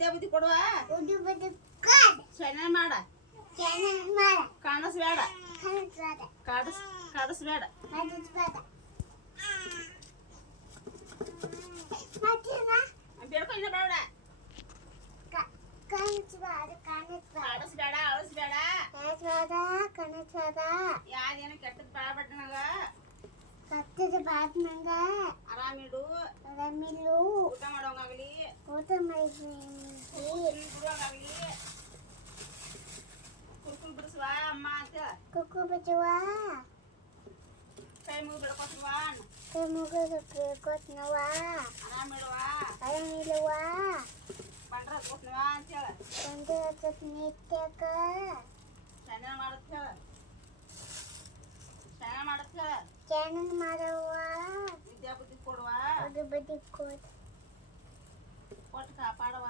ವಿದ್ಯಾ ಬುದ್ಧಿ ಕೊಡುವ ಶನ ಮಾಡ ಕಾಣಿಸ್ಬೇಡ ಕಾಡಿಸ್ಬೇಡ ಬೇಡ್ಕೊ ಇನ್ನ ಬೇಡ ಕಾಡಿಸ್ಬೇಡ ಅಳಿಸ್ಬೇಡ ಯಾರೇನು ಕೆಟ್ಟದ್ ಬೇಡ ನಂಗ ಆರಾಮಿಡು ಊಟ ಮಾಡೋಂಗಾಗ್ಲಿ ಬಿಡುವಂಗಾಗ್ಲಿ ಕುರ್ಕುಲ್ ಬಿಡಿಸುವ ಅಮ್ಮ ಅಂತ ಕೈ ಮುಗಿ ಬಿಡ್ಕೊತ್ನವ ಆರಾಮಿಡುವ ಬಂಡ್ರ ಕೊತ್ನವ ಅಂತೇಳ ಶನ ಮಾಡತ್ ಹೇಳ ಶನ ಮಾಡತ್ ಹೇಳ ವಿದ್ಯಾ ಬುದ್ಧಿ ಕೊಡುವ ಕೊಟ್ಟು ಕಾಪಾಡುವ